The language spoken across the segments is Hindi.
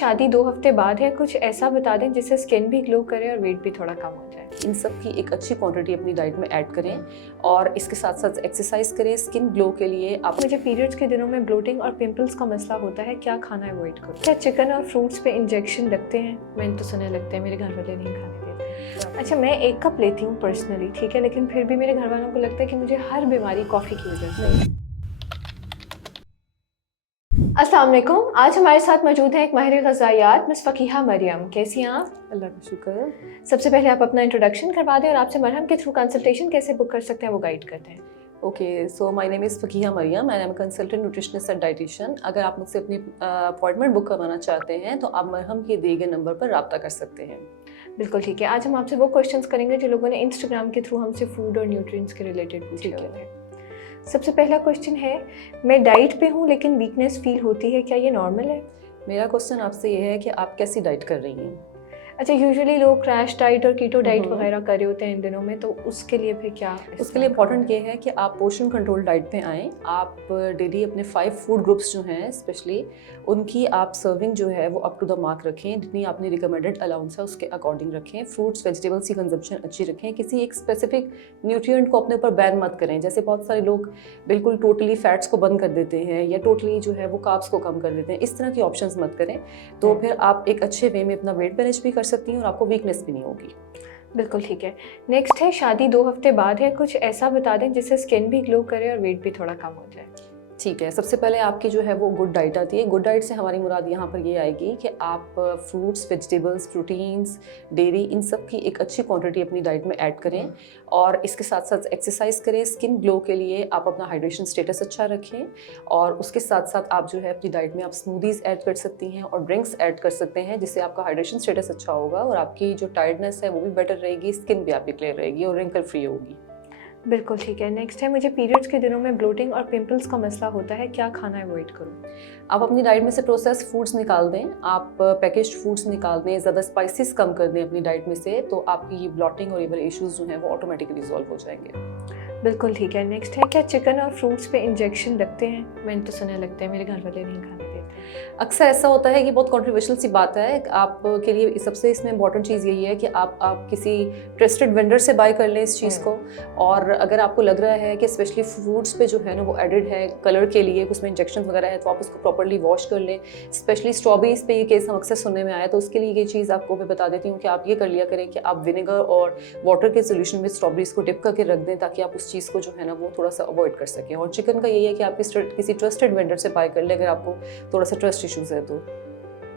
शादी 2 हफ्ते बाद है, कुछ ऐसा बता दें जिससे स्किन भी ग्लो करे और वेट भी थोड़ा कम हो जाए। इन सब की एक अच्छी क्वांटिटी अपनी डाइट में ऐड करें और इसके साथ साथ एक्सरसाइज करें। स्किन ग्लो के लिए आप मुझे पीरियड्स के दिनों में ब्लोटिंग और पिंपल्स का मसला होता है, क्या खाना अवॉइड करूँ? क्या चिकन और फ्रूट्स पे इंजेक्शन लगते हैं? मैंने तो सुने लगते हैं, मेरे घर वाले नहीं खाने देते। अच्छा, मैं 1 कप लेती हूँ पर्सनली, ठीक है, लेकिन फिर भी मेरे घर वालों को लगता है कि मुझे हर बीमारी कॉफ़ी की वजह से। अस्सलाम वालेकुम। आज हमारे साथ मौजूद है एक माहिर ग़िज़ाइयात मिस फ़कीहा मरियम। कैसी हैं आप? अल्लाह का शुक्र। सबसे पहले आप अपना इंट्रोडक्शन करवा दें और आपसे मरहम के थ्रू कंसल्टेशन कैसे बुक कर सकते हैं वो गाइड करते हैं। Okay, so my name is Faqiha Maryam and I am consultant nutritionist and dietitian. अगर आप मुझसे अपनी अपॉइंटमेंट बुक करवाना चाहते हैं तो आप मरहम के दिए गए नंबर पर रब्ता कर सकते हैं। बिल्कुल ठीक है। आज हम आपसे वो क्वेश्चंस करेंगे जो लोगों ने इंस्टाग्राम के थ्रू हमसे फूड और न्यूट्रिएंट्स के रिलेटेड पूछे हुए थे। सबसे पहला क्वेश्चन है, मैं डाइट पे हूँ लेकिन वीकनेस फील होती है, क्या ये नॉर्मल है? मेरा क्वेश्चन आपसे ये है कि आप कैसी डाइट कर रही हैं? अच्छा, यूजुअली लोग क्रैश डाइट और कीटो डाइट वगैरह कर रहे होते हैं इन दिनों में, तो उसके लिए फिर क्या? उसके लिए इम्पॉर्टेंट ये है कि आप पोर्शन कंट्रोल डाइट पे आएँ। आप डेली अपने 5 फूड ग्रुप्स जो हैं स्पेशली उनकी आप सर्विंग जो है वो अप टू द मार्क रखें। जितनी आपने रिकमेंडेड अलाउंस है उसके अकॉर्डिंग रखें। फ्रूट्स वेजिटेबल्स की कंजप्शन अच्छी रखें। किसी एक स्पेसिफिक न्यूट्रिएंट को अपने ऊपर बैन मत करें। जैसे बहुत सारे लोग बिल्कुल टोटली फैट्स को बंद कर देते हैं या टोटली जो है वो कार्ब्स को कम कर देते हैं। इस तरह की ऑप्शंस मत करें, तो फिर आप एक अच्छे वे में अपना वेट मैनेज भी कर सकती हैं और आपको वीकनेस भी नहीं होगी। बिल्कुल ठीक है। नेक्स्ट है, शादी 2 हफ्ते बाद है, कुछ ऐसा बता दें जिससे स्किन भी ग्लो करे और वेट भी थोड़ा कम हो जाए। ठीक है, सबसे पहले आपकी जो है वो गुड डाइट आती है। गुड डाइट से हमारी मुराद यहाँ पर ये आएगी कि आप फ्रूट्स, वेजिटेबल्स, प्रोटीन्स, डेयरी, इन सब की एक अच्छी क्वांटिटी अपनी डाइट में ऐड करें और इसके साथ साथ एक्सरसाइज करें। स्किन ग्लो के लिए आप अपना हाइड्रेशन स्टेटस अच्छा रखें और उसके साथ साथ आप जो है अपनी डाइट में आप स्मूदीज़ ऐड कर सकती हैं और ड्रिंक्स ऐड कर सकते हैं, जिससे आपका हाइड्रेशन स्टेटस अच्छा होगा और आपकी जो टायर्डनेस है वो भी बेटर रहेगी, स्किन भी आपकी क्लियर रहेगी और रिंकल फ्री होगी। बिल्कुल ठीक है। नेक्स्ट है, मुझे पीरियड्स के दिनों में ब्लोटिंग और पिंपल्स का मसला होता है, क्या खाना अवॉइड करूँ? आप अपनी डाइट में से प्रोसेस्ड फूड्स निकाल दें, आप पैकेज्ड फूड्स निकाल दें, ज़्यादा स्पाइसेस कम कर दें अपनी डाइट में से, तो आपकी ये ब्लोटिंग और ये इश्यूज़ जो हैं वो ऑटोमेटिकली रिजॉल्व हो जाएंगे। बिल्कुल ठीक है। नेक्स्ट है, क्या चिकन और फ्रूट्स पे इंजेक्शन लगते हैं? मैंने तो सुने लगते हैं, मेरे घर वाले नहीं खाने देते। अक्सर ऐसा होता है कि बहुत कॉन्ट्रोवर्शियल सी बात है। आपके लिए सबसे इसमें इंपॉर्टेंट चीज़ यही है कि आप किसी ट्रस्टेड वेंडर से बाय कर लें इस चीज़ को। और अगर आपको लग रहा है कि स्पेशली फ्रूट्स पे जो है ना वो एडिड है कलर के लिए, उसमें इंजेक्शन वगैरह है, तो आप उसको प्रॉपर्ली वॉश कर लें। स्पेशली स्ट्रॉबेरीज पे ये केस हम अक्सर सुनने में आया, तो उसके लिए ये चीज़ आपको मैं बता देती हूँ कि आप ये कर लिया करें कि आप विनेगर और वाटर के सोल्यूशन में स्ट्रॉबेरीज को डिप करके रख दें, ताकि आप उस चीज़ को जो है ना वो थोड़ा सा अवॉइड कर सकें। और चिकन का यही है कि आप किसी ट्रस्टेड वेंडर से बाय कर लें अगर आपको थोड़ा सा ट्रस्ट इशूज़ है तो।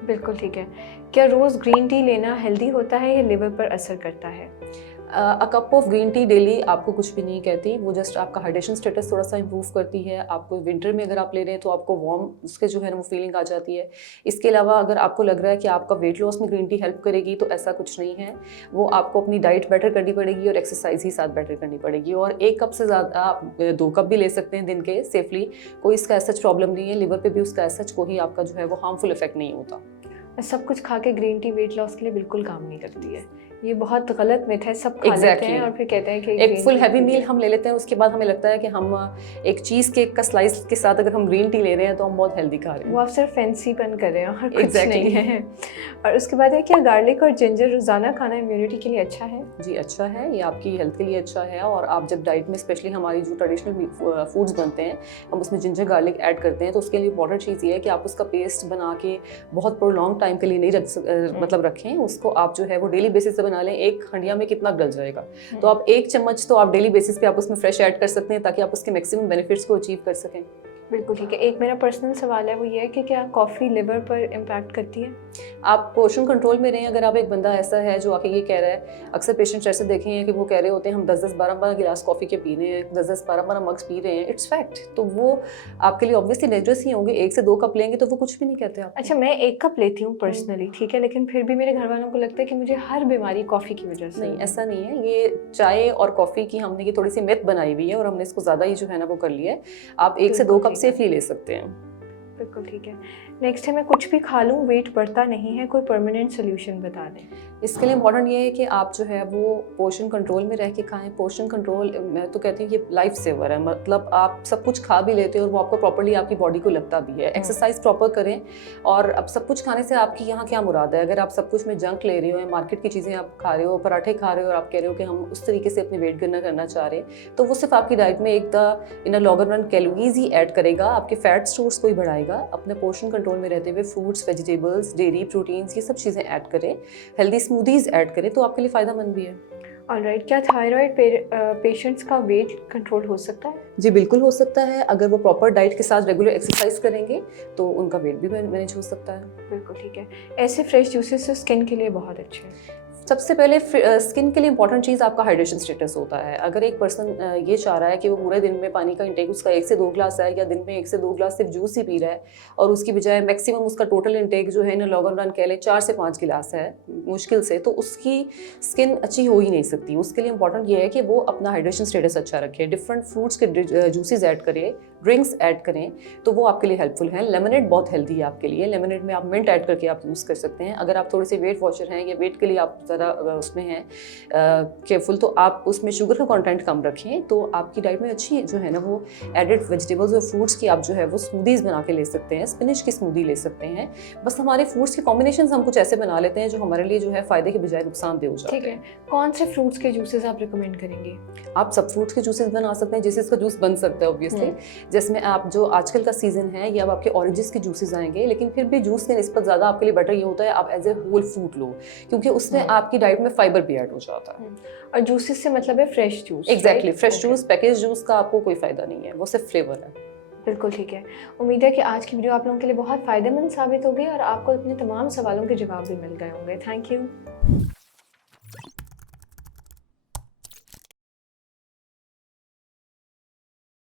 बिल्कुल ठीक है। क्या रोज़ ग्रीन टी लेना हेल्दी होता है या लिवर पर असर करता है? A cup of green tea daily आपको कुछ भी नहीं कहती, वो जस्ट आपका हाइड्रेशन स्टेटस थोड़ा सा इंप्रूव करती है। आपको विंटर में अगर आप ले रहे हैं तो आपको वार्म उसके जो है ना वो फीलिंग आ जाती है। इसके अलावा अगर आपको लग रहा है कि आपका वेट लॉस में ग्रीन टी हेल्प करेगी, तो ऐसा कुछ नहीं है। वो आपको अपनी डाइट बेटर करनी पड़ेगी और एक्सरसाइज ही साथ बेटर करनी पड़ेगी। और 1 कप से ज़्यादा आप 2 कप भी ले सकते हैं दिन के सेफली, कोई इसका ऐसा प्रॉब्लम नहीं है। लिवर पे भी उसका ऐसा कोई आपका जो है वो हार्मफुल इफेक्ट नहीं होता। सब कुछ खा के ग्रीन टी वेट लॉस के लिए बिल्कुल काम नहीं करती है, ये बहुत गलत मिथ है। सब खा लेते हैं और फिर कहते हैं कि एक फुल हैवी मील हम ले लेते हैं, उसके बाद हमें लगता है कि हम एक चीज़ केक का स्लाइस के साथ अगर हम ग्रीन टी ले रहे हैं तो हम बहुत हेल्दी खा रहे हैं। वो आप सिर्फ फैंसीपन कर रहे हैं और कुछ नहीं है। और उसके बाद है, क्या गार्लिक और जिंजर रोज़ाना खाना इम्यूनिटी के लिए अच्छा है? जी अच्छा है, ये आपकी हेल्थ के लिए अच्छा है। और आप जब डाइट में स्पेशली हमारी जो ट्रेडिशनल फूड्स बनते हैं हम उसमें जिंजर गार्लिक ऐड करते हैं, तो उसके लिए इंपॉर्टेंट चीज़ ये है कि आप उसका पेस्ट बना के बहुत प्रोलॉन्ग टाइम के लिए नहीं मतलब रखें उसको। आप जो है वो डेली बेसिस से बना लें। एक हंडिया में कितना गल जाएगा, तो आप 1 चम्मच तो आप डेली बेसिस पे आप उसमें फ्रेश ऐड कर सकते हैं, ताकि आप उसके मैक्सिमम बेनिफिट्स को अचीव कर सकें। बिल्कुल ठीक है। एक मेरा पर्सनल सवाल है, वो ये है कि क्या कॉफ़ी लिवर पर इम्पैक्ट करती है? आप पोर्शन कंट्रोल में रहें। अगर आप एक बंदा ऐसा है जो आके ये कह रहा है, अक्सर पेशेंट्स ऐसे देखे हैं कि वो कह रहे होते हैं हम 10-10, 12-12 गिलास कॉफ़ी के पी रहे हैं, 10-10, 12-12 मग्स पी रहे हैं, इट्स फैक्ट, तो वो आपके लिए ऑब्वियसली डेंजरस ही होंगे। 1 से 2 कप लेंगे तो वो कुछ भी नहीं कहते आप। अच्छा, मैं 1 कप लेती हूँ पर्सनली, ठीक है, लेकिन फिर भी मेरे घर वालों को लगता है कि मुझे हर बीमारी कॉफ़ी की वजह से। नहीं, ऐसा नहीं है। ये चाय और कॉफ़ी की हमने ये थोड़ी सी मिथ बनाई हुई है और हमने इसको ज़्यादा ही जो है ना वो कर लिया है। आप 1 से 2 कप सेफली ले सकते हैं। बिल्कुल ठीक है। नेक्स्ट है, मैं कुछ भी खा लूँ वेट बढ़ता नहीं है, कोई परमानेंट सोल्यूशन बता दें। इसके लिए इम्पॉर्टेंट ये है कि आप जो है वो पोर्शन कंट्रोल में रह के खाएं। पोर्शन कंट्रोल मैं तो कहती हूँ ये लाइफ सेवर है, मतलब आप सब कुछ खा भी लेते हो और वो आपको प्रॉपर्ली आपकी बॉडी को लगता भी है। एक्सरसाइज प्रॉपर करें। और अब सब कुछ खाने से आपकी यहाँ क्या मुराद है? अगर आप सब कुछ में जंक ले रहे हो या मार्केट की चीज़ें आप खा रहे हो, पराठे खा रहे हो और आप कह रहे हो कि हम उस तरीके से अपने वेट गेन करना चाह रहे हैं, तो वो सिर्फ आपकी डाइट में एक in a longer run calories ही ऐड करेगा, आपके फैट स्टोर्स को ही बढ़ाएगा। अपने पोर्शन कंट्रोल में रहते हुए फ्रूट्स, वेजिटेबल्स, डेयरी, प्रोटीन्स, ये सब चीज़ें ऐड करें। हेल्दी स्मूदीज ऐड करें तो आपके लिए फ़ायदेमंद भी है। ऑलराइट, क्या थायराइड पेशेंट्स का वेट कंट्रोल हो सकता है? जी बिल्कुल हो सकता है। अगर वो प्रॉपर डाइट के साथ रेगुलर एक्सरसाइज करेंगे तो उनका वेट भी मैनेज हो सकता है। बिल्कुल ठीक है। ऐसे फ्रेश जूसेस स्किन के लिए बहुत अच्छे हैं। सबसे पहले स्किन के लिए इंपॉर्टेंट चीज़ आपका हाइड्रेशन स्टेटस होता है। अगर एक पर्सन ये चाह रहा है कि वो पूरे दिन में पानी का इंटेक उसका 1 से 2 ग्लास है, या दिन में 1 से 2 ग्लास सिर्फ जूस ही पी रहा है, और उसकी बजाय मैक्सिमम उसका टोटल इंटेक जो है इन लॉन्गर रन कह लें 4 से 5 गिलास है मुश्किल से, तो उसकी स्किन अच्छी हो ही नहीं सकती। उसके लिए इंपॉर्टेंट ये है कि वो अपना हाइड्रेशन स्टेटस अच्छा रखे, डिफरेंट फ्रूट्स के जूसेस ऐड करें, ड्रिंक्स ऐड करें, तो वो आपके लिए हेल्पफुल हैं। लेमनेड बहुत हेल्दी है आपके लिए। लेमनेड में आप मिंट ऐड करके आप यूज़ कर सकते हैं। अगर आप थोड़े से वेट वॉचर हैं या वेट के लिए आप ज़रा उसमें हैं केयरफुल, तो आप उसमें शुगर का कंटेंट कम रखें, तो आपकी डाइट में अच्छी जो है ना वो एडेड वेजिटेबल्स और फ्रूट्स की आप जो है वो स्मूदीज़ बना के ले सकते हैं। स्पिनिच की स्मूदी ले सकते हैं। बस हमारे फ्रूट्स के कॉम्बिनेशन हम कुछ ऐसे बना लेते हैं जो हमारे लिए जो है फ़ायदे के बजाय नुकसानदेह हो जाते हैं। ठीक है, कौन से फ्रूट्स के जूसेस आप रिकमेंड करेंगे? आप सब फ्रूट्स के जूसेस बना सकते हैं, जैसे इसका जूस बन सकता है ऑब्वियसली, जिसमें आप जो आजकल का सीजन है ये अब आपके ऑरेंजेस के जूसेस आएंगे, लेकिन फिर भी जूस के निस्बत ज़्यादा आपके लिए बेटर ये होता है आप एज ए होल फ्रूट लो, क्योंकि उसमें आपकी डाइट में फाइबर भी ऐड हो जाता है। और जूसेस से मतलब है fresh juice? Exactly, fresh juice, package juice का आपको कोई फ़ायदा नहीं है, वो सिर्फ फ्लेवर है। बिल्कुल ठीक है। उम्मीद है कि आज की वीडियो आप लोगों के लिए बहुत फ़ायदेमंद साबित होगी और आपको अपने तमाम सवालों के जवाब भी मिल गए होंगे। Thank you.